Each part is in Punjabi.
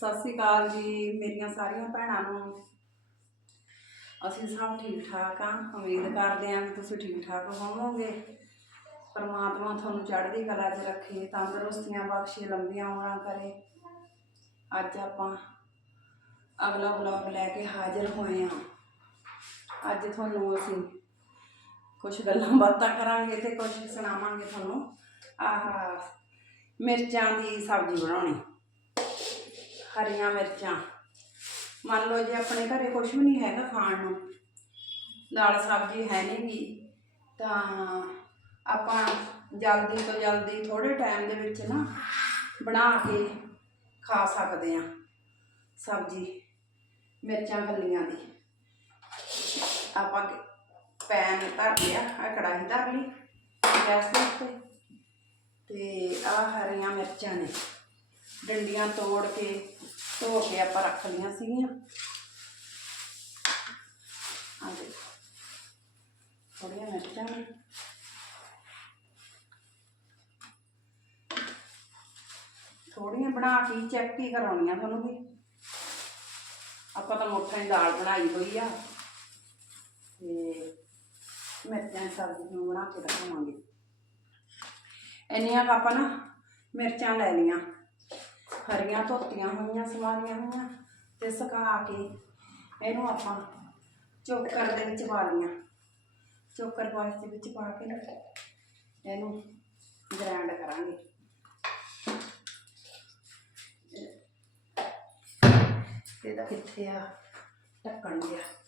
ਸਤਿ ਸ੍ਰੀ ਅਕਾਲ ਜੀ, ਮੇਰੀਆਂ ਸਾਰੀਆਂ ਭੈਣਾਂ ਨੂੰ। ਅਸੀਂ ਸਭ ਠੀਕ ਠਾਕ ਆ, ਉਮੀਦ ਕਰਦੇ ਹਾਂ ਕਿ ਤੁਸੀਂ ਠੀਕ ਠਾਕ ਹੋਵੋਗੇ। ਪਰਮਾਤਮਾ ਤੁਹਾਨੂੰ ਚੜ੍ਹਦੀ ਕਲਾ 'ਚ ਰੱਖੇ, ਤੰਦਰੁਸਤੀਆਂ ਬਖਸ਼ੇ, ਲੰਬੀਆਂ ਉਮਰਾਂ ਕਰੇ। ਅੱਜ ਆਪਾਂ ਅਗਲਾ ਬਲੌਗ ਲੈ ਕੇ ਹਾਜ਼ਰ ਹੋਏ ਹਾਂ ਅੱਜ ਤੁਹਾਨੂੰ ਅਸੀਂ ਕੁਝ ਗੱਲਾਂ ਬਾਤਾਂ ਕਰਾਂਗੇ ਤੇ ਕੁਝ ਸੁਣਾਵਾਂਗੇ ਤੁਹਾਨੂੰ। ਆਹ, ਮਿਰਚਾਂ ਦੀ ਸਬਜ਼ੀ ਬਣਾਉਣੀ। ਹਰੀਆਂ ਮਿਰਚਾਂ। ਮੰਨ ਲਓ ਜੇ ਆਪਣੇ ਘਰੇ ਕੁਝ ਵੀ ਨਹੀਂ ਹੈਗਾ ਖਾਣ ਨੂੰ, ਦਾਲ ਸਬਜ਼ੀ ਹੈ ਨਹੀਂਗੀ ਤਾਂ ਆਪਾਂ ਜਲਦੀ ਤੋਂ ਜਲਦੀ ਥੋੜੇ ਟਾਈਮ ਦੇ ਵਿੱਚ ਨਾ ਬਣਾ ਕੇ ਖਾ ਸਕਦੇ ਆ ਸਬਜ਼ੀ, ਮਿਰਚਾਂ ਫੱਲੀਆਂ ਦੀ। ਆਪਾਂ ਪੈਨ ਧਰ ਲਿਆ ਆ ਕੜਾਹੀ ਧਰ ਲਈ ਗੈਸ ਦੇ ਉੱਤੇ। ਤੇ ਆ ਹਰੀਆਂ ਮਿਰਚਾਂ ਨੇ, ਡੰਡੀਆਂ ਤੋੜ ਕੇ ਧੋ ਕੇ ਆਪਾਂ ਰੱਖ ਲਈਆਂ ਸੀਗੀਆਂ। ਆ ਦੇਖੋ। ਥੋੜੀਆਂ ਮਿਰਚਾਂ ਨੇ ਥੋੜੀਆਂ ਬਣਾ ਕੇ ਚੈੱਕ ਹੀ ਕਰਾਉਣੀਆਂ ਤੁਹਾਨੂੰ ਵੀ। ਆਪਾਂ ਤਾਂ ਮੋਠਾ ਹੀ ਦਾਲ ਬਣਾਈ ਹੋਈ ਆ। ਤੇ ਮਿਰਚਾਂ ਦੀ ਸਬਜ਼ੀ ਨੂੰ ਬਣਾ ਕੇ ਰੱਖਾਂਗੇ। ਇੰਨੀਆਂ ਕੁ ਆਪਾਂ ਨਾ ਮਿਰਚਾਂ ਲੈ ਲਈਆਂ। ਹਰੀਆਂ ਧੋਤੀਆਂ ਹੋਈਆਂ, ਸਵਾਰੀਆਂ ਹੋਈਆਂ ਤੇ ਸੁਕਾ ਕੇ ਇਹਨੂੰ ਆਪਾਂ ਚੋਕਰ ਦੇ ਵਿੱਚ ਪਾ ਲਈਆਂ। ਚੋਕਰ ਬਾਸ ਦੇ ਵਿੱਚ ਪਾ ਕੇ ਇਹਨੂੰ ਗ੍ਰਾਈਂਡ ਕਰਾਂਗੇ। ਇਹਦਾ ਕਿੱਥੇ ਆ? ਢੱਕਣ ਗਿਆ।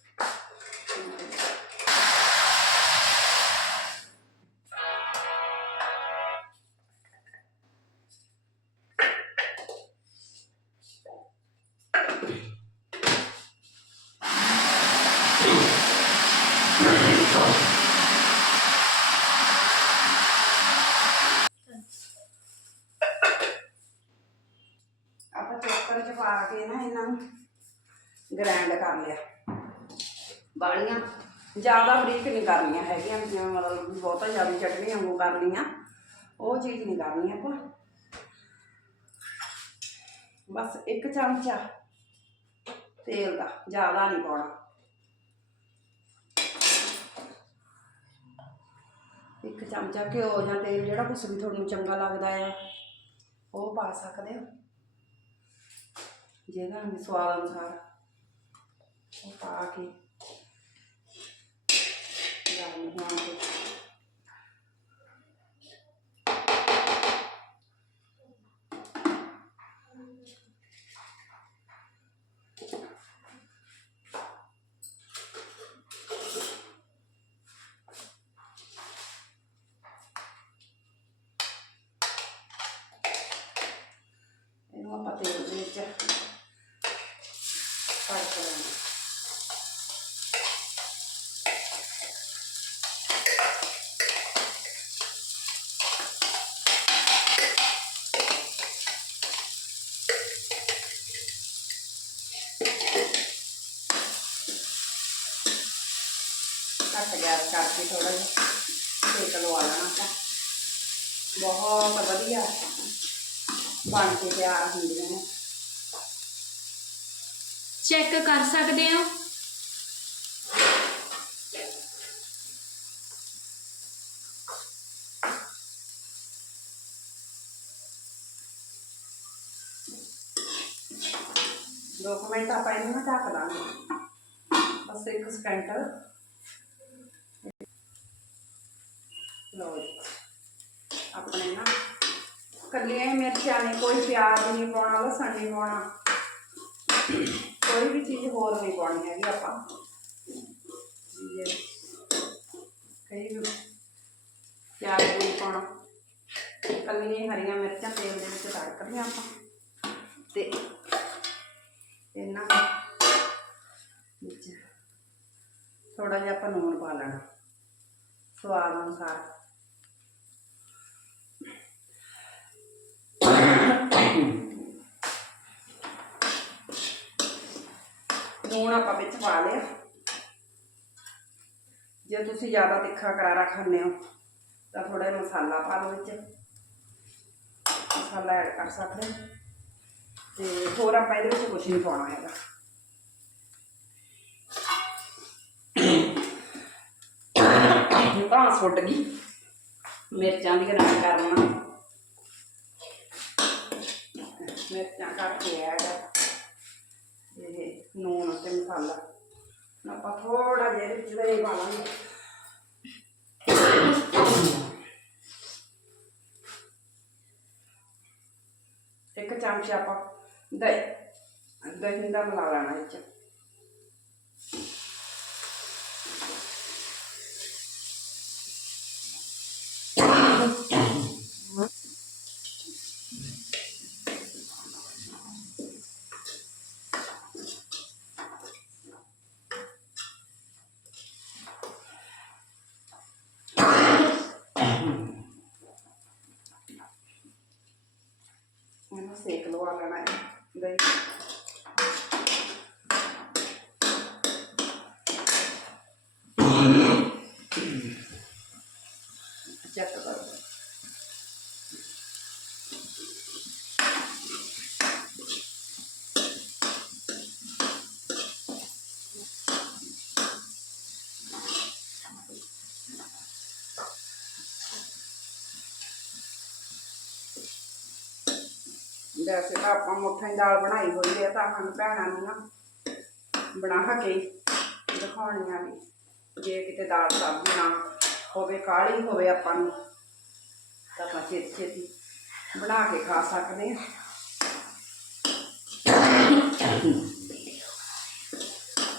ਪਾ ਕੇ ਨਾ ਇਹਨਾਂ ਨੂੰ ਗ੍ਰਾਈਂਡ ਕਰ ਲਿਆ ਬਾਲੀਆਂ ਜ਼ਿਆਦਾ ਬਰੀਕ ਨਹੀਂ ਕਰਨੀਆਂ ਹੈਗੀਆਂ ਵੀ ਜਿਵੇਂ ਮਤਲਬ ਵੀ ਬਹੁਤਾ ਜ਼ਿਆਦਾ ਚਟਨੀ ਵਾਂਗੂ ਕਰ ਲਈਆਂ ਉਹ ਚੀਜ਼ ਨਹੀਂ ਕਰਨੀ ਆਪਾਂ ਬਸ ਇੱਕ ਚਮਚਾ ਤੇਲ ਦਾ ਜ਼ਿਆਦਾ ਨਹੀਂ ਪਾਉਣਾ ਇੱਕ ਚਮਚਾ ਘਿਓ ਜਾਂ ਤੇਲ ਜਿਹੜਾ ਕੁਛ ਵੀ ਤੁਹਾਨੂੰ ਚੰਗਾ ਲੱਗਦਾ ਆ ਉਹ ਪਾ ਸਕਦੇ ਹੋ ਜਿਹਦਾ ਵੀ ਸਵਾਦ ਅਨੁਸਾਰ ਉਹ ਪਾ ਕੇ ਗਰਮ ਹੋਣ ਦੇ ਇਹਨੂੰ ਆਪਾਂ ਤੇਲ ਦੇ ਵਿੱਚ ਤੜਕ ਲੈਣਾ ਘੱਟ ਗੈਸ ਕਰਕੇ ਥੋੜਾ ਜਿਹਾ ਸੇਕ ਲਵਾ ਲੈਣਾ ਆਪਾਂ ਬਹੁਤ ਵਧੀਆ। ਬਣ ਕੇ ਤਿਆਰ ਹੁੰਦੀਆਂ ਨੇ। ਚੈੱਕ ਕਰ ਸਕਦੇ ਹੋ? ਦੋ ਕੁ ਮਿੰਟ ਆਪਾਂ ਇਹਨੂੰ ਨਾ ਢੱਕ ਦਾਂਗੇ ਬਸ ਇੱਕ ਸਕਿੰਟ ਲਓ ਜੀ। ਆਪਣੇ ਨਾ ਕੱਲੀਆਂ ਹੀ ਕੋਈ ਪਿਆਜ਼ ਨਹੀਂ ਪਾਉਣਾ, ਲਸਣ ਨਹੀਂ ਪਾਉਣਾ। ਕੋਈ ਵੀ ਚੀਜ਼ ਹੋਰ ਨਹੀਂ ਪਾਉਣੀ ਹੈਗੀ ਆਪਾਂ। ਕਈ ਪਿਆਜ਼ ਨਹੀਂ ਪਾਉਣਾ। ਕੱਲੀਆਂ ਹਰੀਆਂ ਮਿਰਚਾਂ ਤੇਲ ਦੇ ਵਿੱਚ ਤੜਕ ਆਪਾਂ। ਤੇ ਇਹਨਾਂ ਵਿੱਚ ਥੋੜਾ ਜਿਹਾ ਆਪਾਂ ਨੂਣ ਪਾ ਲੈਣਾ। ਸਵਾਦ ਅਨੁਸਾਰ। ਨੂਣ ਆਪਾਂ ਵਿੱਚ ਪਾ ਲਿਆ। ਜੇ ਤੁਸੀਂ ਜ਼ਿਆਦਾ ਤਿੱਖਾ ਕਰਾਰਾ ਖਾਂਦੇ ਹੋ, ਤਾਂ ਥੋੜਾ ਜਿਹਾ ਮਸਾਲਾ ਪਾ ਲਓ ਵਿੱਚ। ਮਸਾਲਾ ਐਡ ਕਰ ਸਕਦੇ ਤੇ ਹੋਰ ਆਪਾਂ ਇਹਦੇ ਵਿੱਚ ਕੁਝ ਨਹੀਂ ਪਾਉਣਾ ਹੈਗਾ। ਤਾਂ ਸੁੱਟ ਗਈ। ਮਿਰਚਾਂ ਦੀ ਰੰਗ ਕਰਨਾ। ਮਿਰਚਾਂ ਕੱਟ ਕੇ ਐਡ ਨੂਣ ਤੇ ਮਸਾਲਾ ਹੁਣ ਆਪਾਂ ਥੋੜਾ ਜਿਹਾ ਇਹਦੇ ਵਿੱਚ ਦਹੀਂ ਪਾਵਾਂਗੇ ਇੱਕ ਚਮਚਾ ਆਪਾਂ ਦਹੀਂ ਦਹੀਂ ਦਾ ਮਿਲਾ ਲੈਣਾ ਇਹ 'ਚ ਇਹਨੂੰ ਸੇਕ ਲਵਾ ਲੈਣਾ ਹੈ ਦਹੀਂ ਚੈੱਕ ਕਰੋ ਵੈਸੇ ਤਾਂ ਆਪਾਂ ਮੁੱਠਾਂ ਦੀ ਦਾਲ ਬਣਾਈ ਹੋਈ ਹੈ ਤਾਂ ਹਨ ਭੈਣਾਂ ਨੂੰ ਨਾ ਬਣਾ ਕੇ ਦਿਖਾਉਣੀਆਂ ਵੀ ਜੇ ਕਿਤੇ ਦਾਲ ਸਬਜ਼ੀ ਨਾ ਹੋਵੇ ਕਾਲੀ ਹੋਵੇ ਆਪਾਂ ਨੂੰ, ਤਾਂ ਆਪਾਂ ਛੇਤੀ ਛੇਤੀ ਬਣਾ ਕੇ ਖਾ ਸਕਦੇ ਹਾਂ।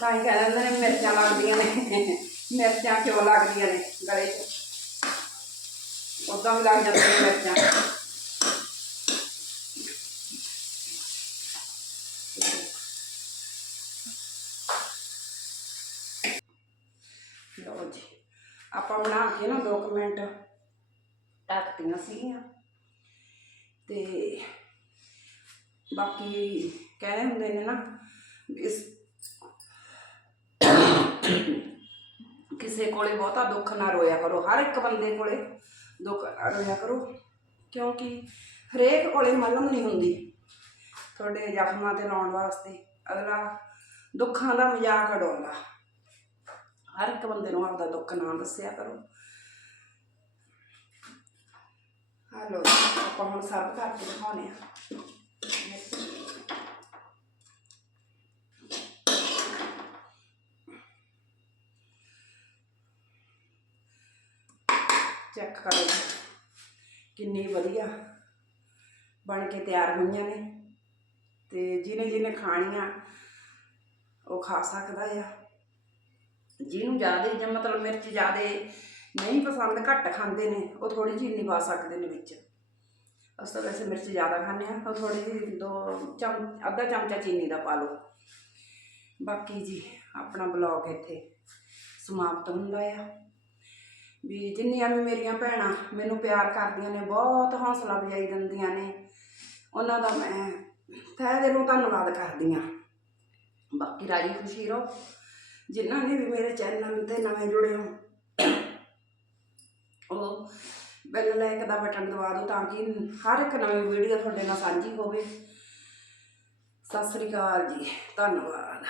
ਤਾਂ ਹੀ ਕਹਿ ਦਿੰਦੇ ਨੇ ਮਿਰਚਾਂ ਲੱਗਦੀਆਂ ਨੇ, ਮਿਰਚਾਂ ਕਿਉਂ ਲੱਗਦੀਆਂ ਨੇ ਗਲੇ 'ਚ? ਉਦਾਂ ਵੀ ਲੱਗ ਜਾਂਦੀਆਂ ਨੇ ਮਿਰਚਾਂ ਲਓ ਜੀ ਆਪਾਂ ਬਣਾ ਕੇ ਨਾ ਦੋ ਕੁ ਮਿੰਟ ਢੱਕਤੀਆਂ ਸੀਗੀਆਂ। ਤੇ ਬਾਕੀ ਕਹਿੰਦੇ ਹੁੰਦੇ ਨੇ ਨਾ ਇਸ ਕਿਸੇ ਕੋਲੇ ਬਹੁਤਾ ਦੁੱਖ ਨਾ ਰੋਇਆ ਕਰੋ। ਹਰ ਇੱਕ ਬੰਦੇ ਕੋਲੇ ਦੁੱਖ ਨਾ ਰੋਇਆ ਕਰੋ, ਕਿਉਂਕਿ ਹਰੇਕ ਕੋਲੇ ਮਲਮ ਨਹੀਂ ਹੁੰਦੀ ਤੁਹਾਡੇ ਜ਼ਖਮਾਂ ਤੇ ਲਾਉਣ ਵਾਸਤੇ। ਅਗਲਾ ਦੁੱਖਾਂ ਦਾ ਮਜ਼ਾਕ ਉਡਾਉਂਦਾ। ਹਰ ਇੱਕ ਬੰਦੇ ਨੂੰ ਆਪਦਾ ਦੁੱਖ ਨਾ ਦੱਸਿਆ ਕਰੋ। ਹਲੋ ਆਪਾਂ ਹੁਣ ਸਭ ਕਰਕੇ ਦਿਖਾਉਣੇ ਆ ਚੈੱਕ ਕਰੋ ਕਿੰਨੀ ਵਧੀਆ ਬਣ ਕੇ ਤਿਆਰ ਹੋਈਆਂ ਨੇ। ਤੇ ਜਿਹਨੇ ਜਿਹਨੇ ਖਾਣੀਆਂ, ਉਹ ਖਾ ਸਕਦਾ ਆ। ਜਿਹਨੂੰ ਜ਼ਿਆਦਾ ਜਾਂ ਮਤਲਬ ਮਿਰਚ ਜ਼ਿਆਦਾ ਨਹੀਂ ਪਸੰਦ, ਘੱਟ ਖਾਂਦੇ ਨੇ, ਉਹ ਥੋੜੀ ਜਿਹੀ ਨਹੀਂ ਪਾ ਸਕਦੇ ਨੇ ਵਿੱਚ। ਉਸ ਤੋਂ ਵੈਸੇ ਮਿਰਚ ਜ਼ਿਆਦਾ ਖਾਂਦੇ ਆ ਉਹ ਥੋੜੀ ਜਿਹੀ ਦੋ ਚਮ, ਅੱਧਾ ਚਮਚਾ ਚੀਨੀ ਦਾ ਪਾ ਲਓ। ਬਾਕੀ ਜੀ, ਆਪਣਾ ਬਲੌਗ ਇੱਥੇ ਸਮਾਪਤ ਹੁੰਦਾ ਆ। ਵੀ ਜਿੰਨੀਆਂ ਵੀ ਮੇਰੀਆਂ ਭੈਣਾਂ ਮੈਨੂੰ ਪਿਆਰ ਕਰਦੀਆਂ ਨੇ, ਬਹੁਤ ਹੌਸਲਾ ਵਜਾਈ ਦਿੰਦੀਆਂ ਨੇ, ਉਹਨਾਂ ਦਾ ਮੈਂ ਤਹਿ ਦਿਲੋਂ ਧੰਨਵਾਦ ਕਰਦੀ ਹਾਂ। ਬਾਕੀ ਰਾਜੀ ਖੁਸ਼ੀ ਰਹੋ। ਜਿਨ੍ਹਾਂ ਨੇ ਵੀ ਮੇਰੇ ਚੈਨਲ ਤੇ ਨਵੇਂ ਜੁੜੇ ਹੋ ਉਹ ਬੈਲ ਲਾਇਕ ਦਾ ਬਟਨ ਦਬਾ ਦਿਓ ਤਾਂ ਕਿ ਹਰ ਇੱਕ ਨਵੀਂ ਵੀਡੀਓ ਤੁਹਾਡੇ ਨਾਲ ਸਾਂਝੀ ਹੋਵੇ। ਸਤਿ ਸ੍ਰੀ ਅਕਾਲ ਜੀ, ਧੰਨਵਾਦ।